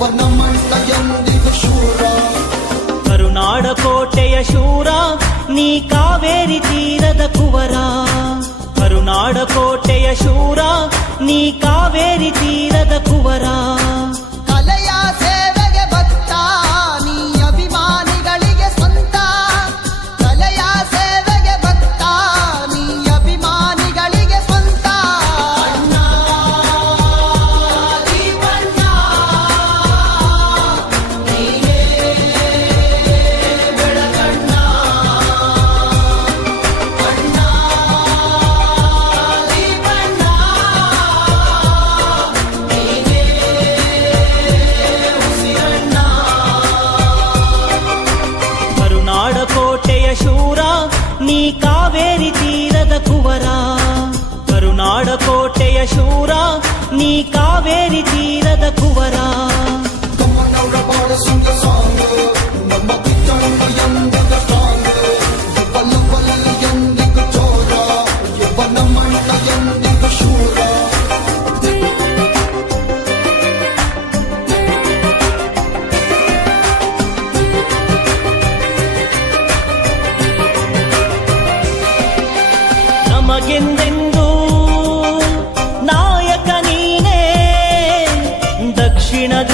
ಯುವನ ಮಂಡ ಎಂದಿಗೂ ಶೂರ. ಕರುನಾಡ ಕೋಟೆಯ ಶೂರ ನೀ ಕಾವೇರಿ ತೀರದ ಕುವರ. ಕರುನಾಡ ಕೋಟೆಯ ಶೂರ ನೀ ಕಾವೇರಿ ತೀರದ ಕುವರ. ಕಲೆಯ ಸೇವೆಗೆ ಭಕ್ತ ನೀ ಅಭಿಮಾನಿಗಳಿಗೆ ಸ್ವಂತ. ಕಲೆಯ ಸೇವೆಗೆ ಭಕ್ತ ನೀ ಅಭಿಮಾನಿಗಳಿಗೆ ಸ್ವಂತ. ಅಣ್ಣ ದೀಪಣ್ಣ ನೀನೇ ಬೆಳಗಣ್ಣ. ಅಣ್ಣ ದೀಪಣ್ಣ ನೀನೇ ಉಸಿರಣ್ಣ. ಕರುನಾಡ ಕೋಟೆಯ ಶೂರ ನೀ ಕಾವೇರಿ ತೀರದ ಕುವರ. ಕರುನಾಡ ಕೋಟೆಯ ಶೂರ ನೀ ಕಾವೇರಿ ತೀರದ ಕುವರ. ತಮ್ಮನವರ ಬಾಳ ಸುಂಗ ಸಾಂಗ್ ನಮ್ಮ ಕಿಚ್ಚಣ್ಣ ಎಂದಿಗ ಸ್ಟ್ರಾಂಗ್. ಯುವನ ಎಂದಿಗೂ ಚೋರ ಯುವನ ಮಂಡ ಎಂದಿಗೂ ಶೂರ. ನಮಗೆಂದೆಂದೂ ನಾಯಕ ನೀನೇ ದಕ್ಷಿಣದ